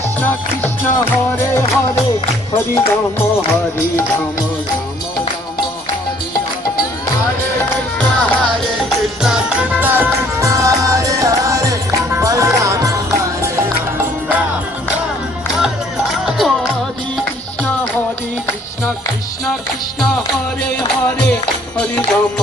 Krishna Krishna Hare Hare Hari Ram Hare Ram Ram Ram Hare Hare Krishna Krishna Krishna Hare Hare Hare Ram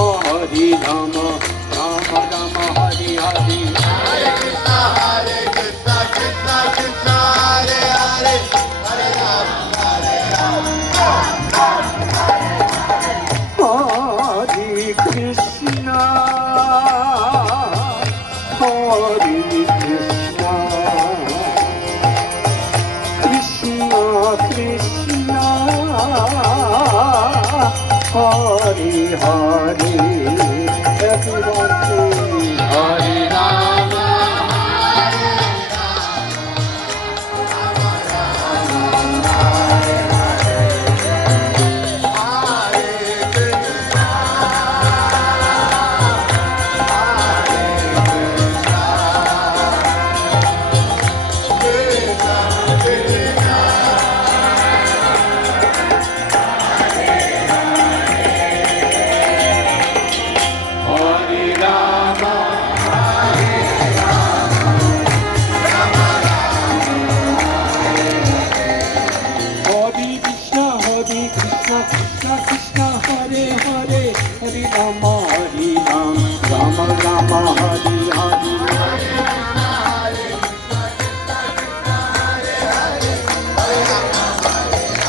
Krishna Krishna Krishna Hare Hare Hari Ram Hare Ram Ram Ram Hare Hare Hare Krishna Krishna Krishna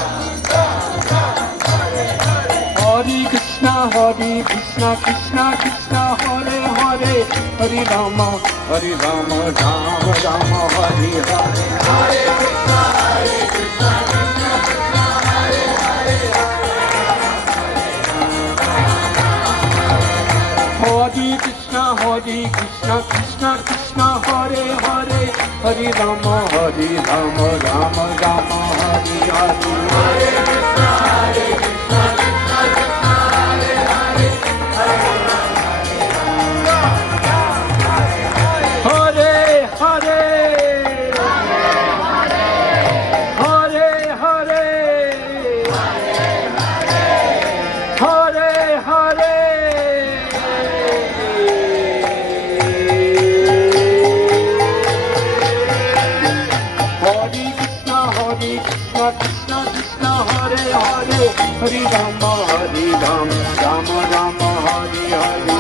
Hare Hare Hare Ram Hare Krishna Hare Krishna Krishna Krishna Hare Hare Hare Ram Hare Krishna Krishna Krishna Hare Hare Hare Rama Rama Rama Hare Hare Hare Krishna Krishna Krishna Hare Hare Hare Krishna Krishna Krishna Hare Hare Hare Rama Rama Rama Hare Hare Hare Krishna Krishna Hare Rama Rama Rama Hare Hare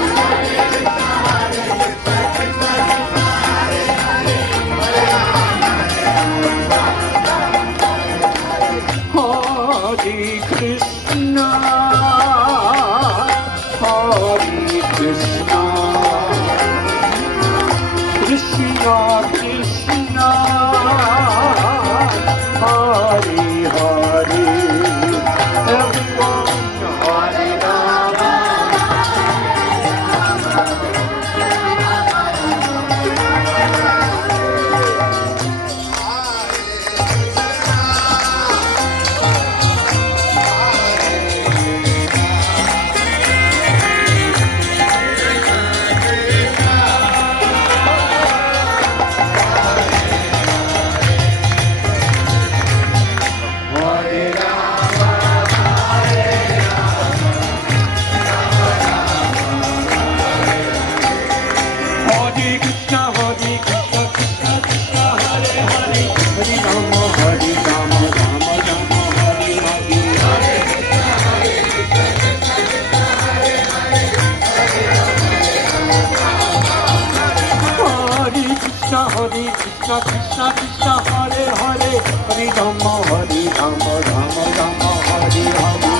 Hare Krishna Krishna Krishna Hare Hare everyone Hare Rama Krishna Krishna Krishna Hare Hare Hare Rama Rama Rama Hare Hare